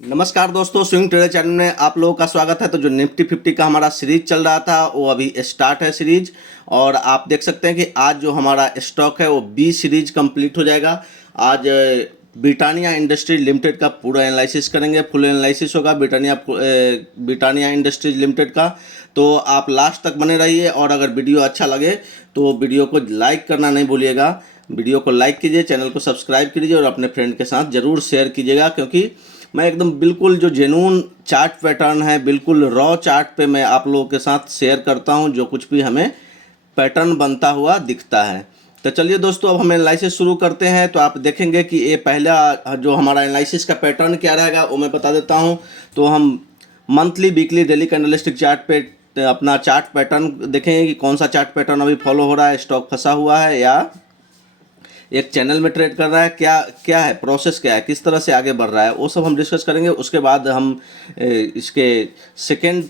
नमस्कार दोस्तों, swing trader channel में आप लोगों का स्वागत है। तो जो निफ्टी 50 का हमारा सीरीज चल रहा था वो अभी स्टार्ट है सीरीज। और आप देख सकते हैं कि आज जो हमारा स्टॉक है वो बी सीरीज कंप्लीट हो जाएगा। आज ब्रिटानिया इंडस्ट्रीज लिमिटेड का पूरा एनालिसिस करेंगे, फुल एनालिसिस होगा ब्रिटानिया इंडस्ट्रीज लिमिटेड का। तो आप लास्ट तक बने रहिए और अगर वीडियो अच्छा लगे तो वीडियो को लाइक करना नहीं भूलिएगा। वीडियो को लाइक कीजिए, चैनल को सब्सक्राइब कीजिए और अपने फ्रेंड के साथ ज़रूर शेयर कीजिएगा, क्योंकि मैं एकदम बिल्कुल जो जेन्युइन चार्ट पैटर्न है, बिल्कुल रॉ चार्ट पे मैं आप लोगों के साथ शेयर करता हूं जो कुछ भी हमें पैटर्न बनता हुआ दिखता है। तो चलिए दोस्तों, अब हम एनालिसिस शुरू करते हैं। तो आप देखेंगे कि ये पहला जो हमारा एनालिसिस का पैटर्न क्या रहेगा वो मैं बता देता हूं। तो हम monthly, weekly, daily candlestick chart पे अपना चार्ट पैटर्न देखेंगे कि कौन सा चार्ट पैटर्न अभी फॉलो हो रहा है, स्टॉक फंसा हुआ है या एक चैनल में ट्रेड कर रहा है, क्या क्या है प्रोसेस, क्या है, किस तरह से आगे बढ़ रहा है, वो सब हम डिस्कस करेंगे। उसके बाद हम इसके सेकेंड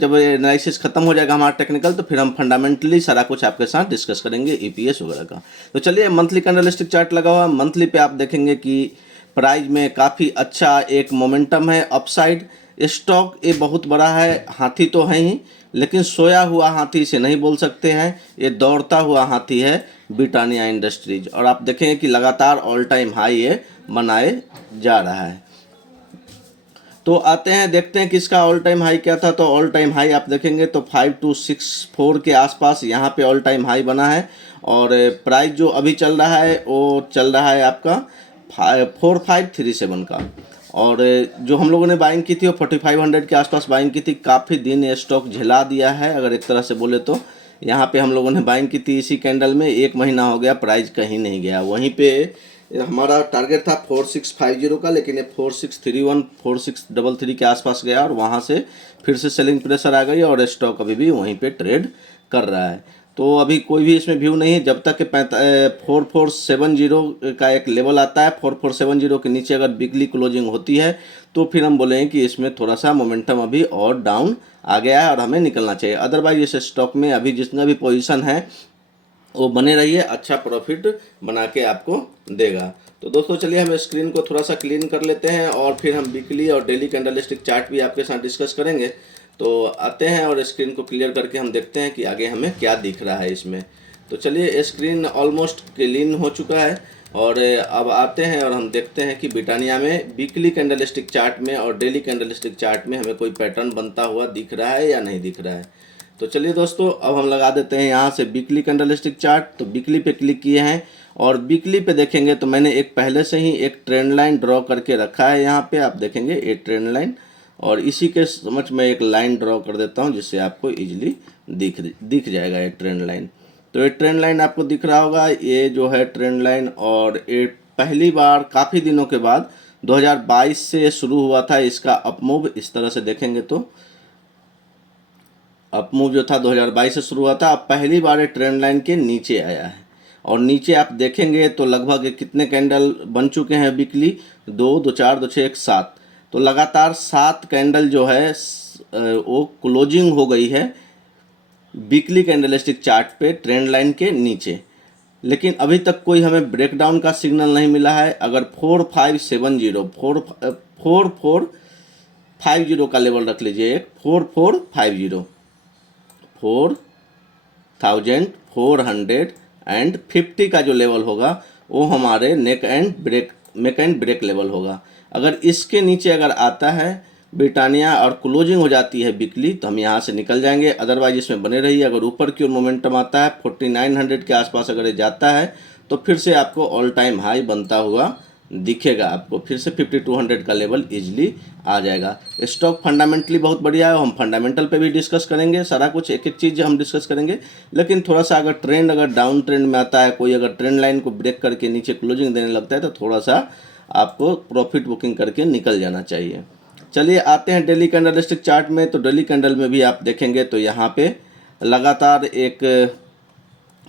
जब एनालिसिस खत्म हो जाएगा हमारा टेक्निकल, तो फिर हम फंडामेंटली सारा कुछ आपके साथ डिस्कस करेंगे, ईपीएस वगैरह का। तो चलिए, मंथली कैंडलस्टिक चार्ट लगा हुआ है। मंथली पे आप देखेंगे कि प्राइस में काफ़ी अच्छा एक मोमेंटम है अपसाइड। स्टॉक ये बहुत बड़ा है, हाथी तो है ही, लेकिन सोया हुआ हाथी इसे नहीं बोल सकते हैं, ये दौड़ता हुआ हाथी है ब्रिटानिया इंडस्ट्रीज। और आप देखेंगे कि लगातार ऑल टाइम हाई ये बनाए जा रहा है। तो आते हैं, देखते हैं कि इसका ऑल टाइम हाई क्या था। तो ऑल टाइम हाई आप देखेंगे तो 5264 के आसपास यहाँ पे ऑल टाइम हाई बना है। और प्राइस जो अभी चल रहा है वो चल रहा है आपका 4537 का। और जो हम लोगों ने बाइंग की थी वो 4500 के आसपास बाइंग की थी। काफ़ी दिन ये स्टॉक झेला दिया है, अगर एक तरह से बोले तो। यहाँ पे हम लोगों ने बाइंग की थी इसी कैंडल में, 1 महीना हो गया, प्राइस कहीं नहीं गया। वहीं पे हमारा टारगेट था 4650 का, लेकिन ये 4631 4633 के आसपास गया और वहाँ से फिर से सेलिंग प्रेशर आ गई और स्टॉक अभी भी वहीं पे ट्रेड कर रहा है। तो अभी कोई भी इसमें व्यू नहीं है जब तक कि 4470 का एक लेवल आता है। 4470 के नीचे अगर वीकली क्लोजिंग होती है तो फिर हम बोलेंगे कि इसमें थोड़ा सा मोमेंटम अभी और डाउन आ गया है और हमें निकलना चाहिए। अदरवाइज इस स्टॉक में अभी जितना भी पोजीशन है वो बने रहिए, अच्छा प्रॉफिट बना के आपको देगा। तो दोस्तों चलिए, हम स्क्रीन को थोड़ा सा क्लीन कर लेते हैं और फिर हम वीकली और डेली कैंडलस्टिक चार्ट भी आपके साथ डिस्कस करेंगे। तो आते हैं और स्क्रीन को क्लियर करके हम देखते हैं कि आगे हमें क्या दिख रहा है इसमें। तो चलिए, स्क्रीन ऑलमोस्ट क्लीन हो चुका है और अब आते हैं और हम देखते हैं कि ब्रिटानिया में वीकली कैंडलस्टिक चार्ट में और डेली कैंडलस्टिक चार्ट में हमें कोई पैटर्न बनता हुआ दिख रहा है या नहीं दिख रहा है। तो चलिए दोस्तों, अब हम लगा देते हैं यहाँ से वीकली कैंडलस्टिक चार्ट। तो वीकली पे क्लिक किए हैं और वीकली पे देखेंगे तो मैंने एक पहले से ही एक ट्रेंड लाइन ड्रॉ करके रखा है। यहाँ पे आप देखेंगे एक ट्रेंड लाइन, और इसी के समझ में एक लाइन ड्रॉ कर देता हूँ जिससे आपको इजीली दिख जाएगा ये ट्रेंड लाइन। तो ये ट्रेंड लाइन आपको दिख रहा होगा, ये जो है ट्रेंड लाइन। और ये पहली बार काफ़ी दिनों के बाद 2022 से शुरू हुआ था इसका अपमूव। इस तरह से देखेंगे तो अपमूव जो था 2022 से शुरू हुआ था, अब पहली बार ये ट्रेंड लाइन के नीचे आया है। और नीचे आप देखेंगे तो लगभग कितने कैंडल बन चुके हैं वीकली, 2 2 4 2 6 1 7। तो लगातार 7 कैंडल जो है वो क्लोजिंग हो गई है वीकली कैंडलस्टिक चार्ट पे ट्रेंड लाइन के नीचे। लेकिन अभी तक कोई हमें ब्रेकडाउन का सिग्नल नहीं मिला है। अगर 4450 का लेवल रख लीजिए, एक 4450 4450 का जो लेवल होगा वो हमारे मेक एंड ब्रेक लेवल होगा। अगर इसके नीचे अगर आता है ब्रिटानिया और क्लोजिंग हो जाती है वीकली, तो हम यहाँ से निकल जाएंगे। अदरवाइज इसमें बने रहिए। अगर ऊपर की ओर मोमेंटम आता है 4900 के आसपास अगर ये जाता है तो फिर से आपको ऑल टाइम हाई बनता हुआ दिखेगा। आपको फिर से 5200 का लेवल इजीली आ जाएगा। स्टॉक फंडामेंटली बहुत बढ़िया है, हम फंडामेंटल पे भी डिस्कस करेंगे, सारा कुछ एक एक चीज़ हम डिस्कस करेंगे। लेकिन थोड़ा सा अगर ट्रेंड अगर डाउन ट्रेंड में आता है, कोई अगर ट्रेंड लाइन को ब्रेक करके नीचे क्लोजिंग देने लगता है, तो थोड़ा सा आपको प्रॉफिट बुकिंग करके निकल जाना चाहिए। चलिए आते हैं डेली कैंडलस्टिक चार्ट में। तो डेली कैंडल में भी आप देखेंगे तो यहाँ पे लगातार एक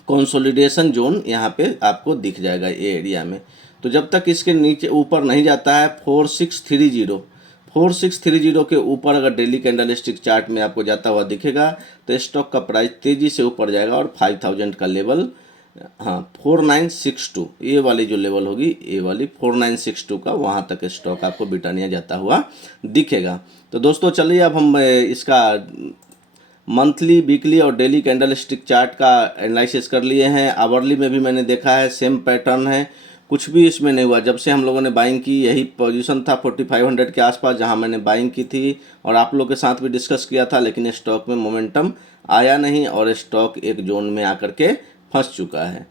कंसोलिडेशन जोन यहाँ पे आपको दिख जाएगा ये एरिया में। तो जब तक इसके नीचे ऊपर नहीं जाता है 4630 के ऊपर अगर डेली कैंडलस्टिक चार्ट में आपको जाता हुआ दिखेगा तो स्टॉक का प्राइस तेज़ी से ऊपर जाएगा और 5000 का लेवल हाँ 4962 ये वाली जो लेवल होगी, ये वाली 4962 का, वहाँ तक स्टॉक आपको ब्रिटानिया जाता हुआ दिखेगा। तो दोस्तों चलिए अब हम इसका मंथली, वीकली और डेली कैंडल स्टिक चार्ट का एनालिसिस कर लिए हैं। आवरली में भी मैंने देखा है, सेम पैटर्न है, कुछ भी इसमें नहीं हुआ। जब से हम लोगों ने बाइंग की, यही पोजीशन था 4500 के आसपास जहां मैंने बाइंग की थी और आप लोग के साथ भी डिस्कस किया था, लेकिन स्टॉक में मोमेंटम आया नहीं और स्टॉक एक जोन में आकर के फंस चुका है।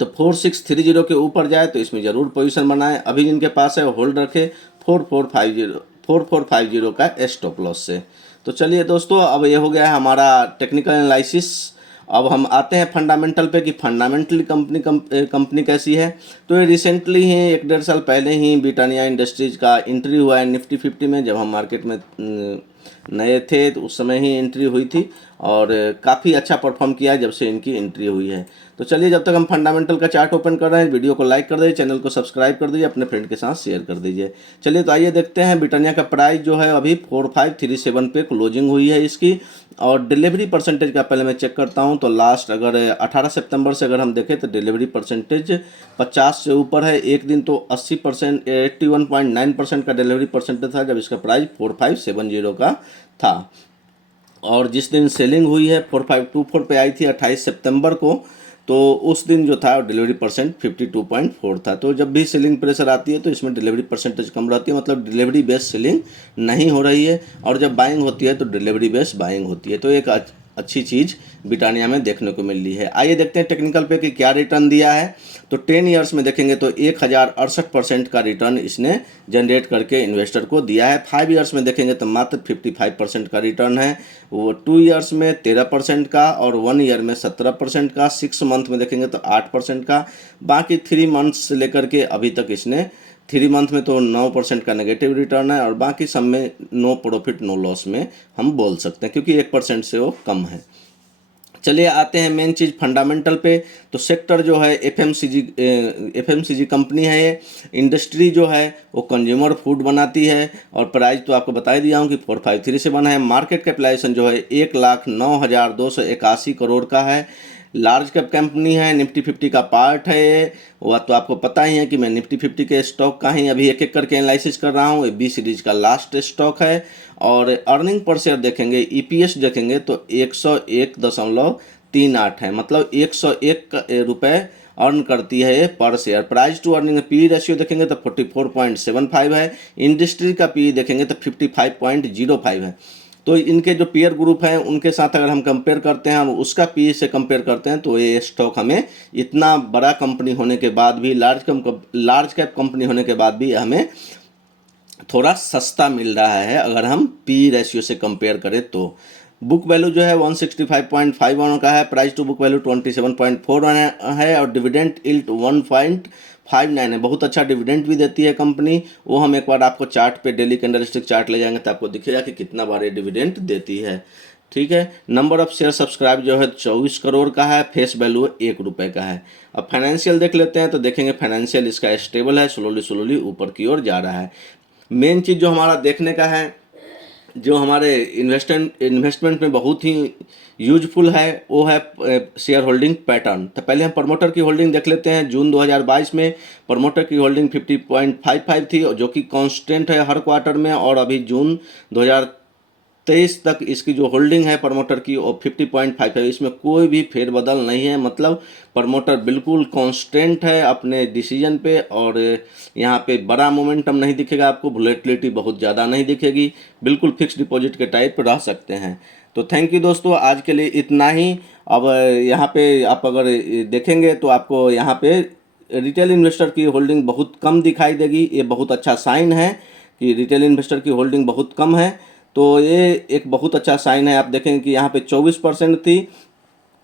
तो 4630 के ऊपर जाए तो इसमें ज़रूर पोजीशन बनाएं। अभी जिनके पास है होल्ड रखे 4450 का स्टॉप लॉस से। तो चलिए दोस्तों, अब ये हो गया है हमारा टेक्निकल एनालिसिस। अब हम आते हैं फंडामेंटल पे कि फंडामेंटली कंपनी कैसी है। तो ये रिसेंटली ही 1-1.5 साल पहले ही ब्रिटानिया इंडस्ट्रीज का एंट्री हुआ है निफ्टी 50 में। जब हम मार्केट में नए थे तो उस समय ही एंट्री हुई थी और काफ़ी अच्छा परफॉर्म किया है जब से इनकी एंट्री हुई है। तो चलिए, जब तक हम फंडामेंटल का चार्ट ओपन कर रहे हैं, वीडियो को लाइक कर दीजिए, चैनल को सब्सक्राइब कर दीजिए, अपने फ्रेंड के साथ शेयर कर दीजिए। चलिए तो आइए देखते हैं। ब्रिटानिया का प्राइस जो है अभी 4537 पे क्लोजिंग हुई है इसकी, और डिलीवरी परसेंटेज का पहले मैं चेक करता हूं। तो लास्ट अगर 18 सितंबर से अगर हम देखें तो डिलीवरी परसेंटेज 50 से ऊपर है। एक दिन तो 80%, 81.9% का डिलीवरी परसेंटेज था जब इसका प्राइस 4570 का था। और जिस दिन सेलिंग हुई है 4524 पे आई थी 28 सितंबर को, तो उस दिन जो था डिलीवरी परसेंट 52.4 था। तो जब भी सेलिंग प्रेशर आती है तो इसमें डिलीवरी परसेंटेज कम रहती है, मतलब डिलीवरी बेस्ड सेलिंग नहीं हो रही है। और जब बाइंग होती है तो डिलीवरी बेस्ड बाइंग होती है। तो एक अच्छी चीज़ ब्रिटानिया में देखने को मिल रही है। आइए देखते हैं टेक्निकल पे कि क्या रिटर्न दिया है। तो 10 ईयर्स में देखेंगे तो 1068% का रिटर्न इसने जनरेट करके इन्वेस्टर को दिया है। 5 ईयर्स में देखेंगे तो मात्र 55% का रिटर्न है। वो 2 ईयर्स में 13% का और 1 ईयर में 17% का। 6 मंथ में देखेंगे तो 8% का। बाकी 3 मंथ्स से लेकर के अभी तक इसने 3 मंथ में तो 9% का नेगेटिव रिटर्न है और बाकी सब में नो प्रॉफिट नो लॉस में हम बोल सकते हैं, क्योंकि 1% से वो कम है। चलिए आते हैं मेन चीज़ फंडामेंटल पे। तो सेक्टर जो है एफएमसीजी कंपनी है। ये इंडस्ट्री जो है वो कंज्यूमर फूड बनाती है और प्राइस तो आपको बता ही दिया हूँ कि 4537 है। मार्केट कैपिटलाइजेशन जो है 1,09,281 करोड़ का है। लार्ज कैप कंपनी है, निफ्टी 50 का पार्ट है ये। वह तो आपको पता ही है कि मैं निफ्टी 50 के स्टॉक का ही अभी एक एक करके एनालिसिस कर रहा हूँ। ये बी सीरीज का लास्ट स्टॉक है। और अर्निंग पर शेयर देखेंगे, ईपीएस देखेंगे तो 101.38 है, मतलब 101 रुपये अर्न करती है ये पर share. Price to earning P ratio देखेंगे तो 44.75 है। इंडस्ट्री का पी देखेंगे तो 55.05 है। तो इनके जो पीयर ग्रुप हैं उनके साथ अगर हम कंपेयर करते हैं, हम उसका पी से कंपेयर करते हैं, तो ये स्टॉक हमें इतना बड़ा कंपनी होने के बाद भी, लार्ज कैप कंपनी होने के बाद भी हमें थोड़ा सस्ता मिल रहा है अगर हम पी रेशियो से कंपेयर करें तो। बुक वैल्यू जो है 165.51 का है। प्राइस टू बुक वैल्यू 27.41 है और डिविडेंड इल्ट 1.59 है। बहुत अच्छा डिविडेंड भी देती है कंपनी। वो हम एक बार आपको चार्ट पे, डेली कैंडलस्टिक चार्ट ले जाएंगे तो आपको दिखेगा कि कितना बार ये डिविडेंड देती है। ठीक है। नंबर ऑफ शेयर सब्सक्राइब जो है 24 करोड़ का है। फेस वैल्यू 1 रुपये का है। अब फाइनेंशियल देख लेते हैं तो देखेंगे फाइनेंशियल इसका स्टेबल है, स्लोली ऊपर की ओर जा रहा है। मेन चीज़ जो हमारा देखने का है, जो हमारे इन्वेस्टमेंट में बहुत ही यूजफुल है, वो है शेयर होल्डिंग पैटर्न। तो पहले हम प्रमोटर की होल्डिंग देख लेते हैं। जून 2022 में प्रमोटर की होल्डिंग 50.55 थी, जो कि कांस्टेंट है हर क्वार्टर में। और अभी जून 2023 तक इसकी जो होल्डिंग है प्रमोटर की वो 50.55, इसमें कोई भी फेरबदल नहीं है। मतलब प्रमोटर बिल्कुल कांस्टेंट है अपने डिसीजन पे, और यहाँ पे बड़ा मोमेंटम नहीं दिखेगा आपको, वोलेटिलिटी बहुत ज़्यादा नहीं दिखेगी, बिल्कुल फिक्स डिपॉजिट के टाइप रह सकते हैं। तो थैंक यू दोस्तों, आज के लिए इतना ही। अब यहाँ पे आप अगर देखेंगे तो आपको यहाँ पे रिटेल इन्वेस्टर की होल्डिंग बहुत कम दिखाई देगी। ये बहुत अच्छा साइन है कि रिटेल इन्वेस्टर की होल्डिंग बहुत कम है। तो ये एक बहुत अच्छा साइन है। आप देखेंगे कि यहाँ पे 24% थी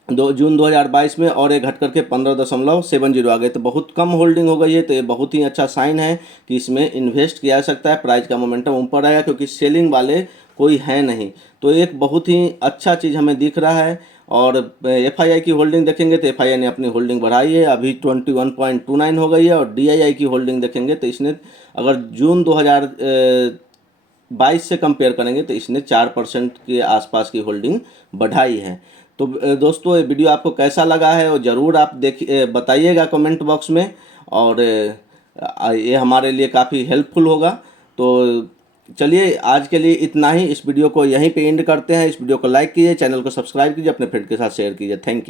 जून 2022 में, और ये घट करके 15.70 आ गए, तो बहुत कम होल्डिंग हो गई है। तो ये बहुत ही अच्छा साइन है कि इसमें इन्वेस्ट किया जा सकता है। प्राइस का मोमेंटम ऊपर आएगा क्योंकि सेलिंग वाले कोई है नहीं। तो एक बहुत ही अच्छा चीज़ हमें दिख रहा है। और एफआईआई की होल्डिंग देखेंगे तो एफआईआई ने अपनी होल्डिंग बढ़ाई है, अभी 21.29 हो गई है। और डीआईआई की होल्डिंग देखेंगे तो इसने अगर जून 2022 से कंपेयर करेंगे तो इसने 4% के आसपास की होल्डिंग बढ़ाई है। तो दोस्तों, ये वीडियो आपको कैसा लगा है वो ज़रूर आप बताइएगा कमेंट बॉक्स में। और ये हमारे लिए काफ़ी हेल्पफुल होगा। तो चलिए, आज के लिए इतना ही। इस वीडियो को यहीं पे एंड करते हैं। इस वीडियो को लाइक कीजिए, चैनल को सब्सक्राइब कीजिए, अपने फ्रेंड के साथ शेयर कीजिए। Thank you.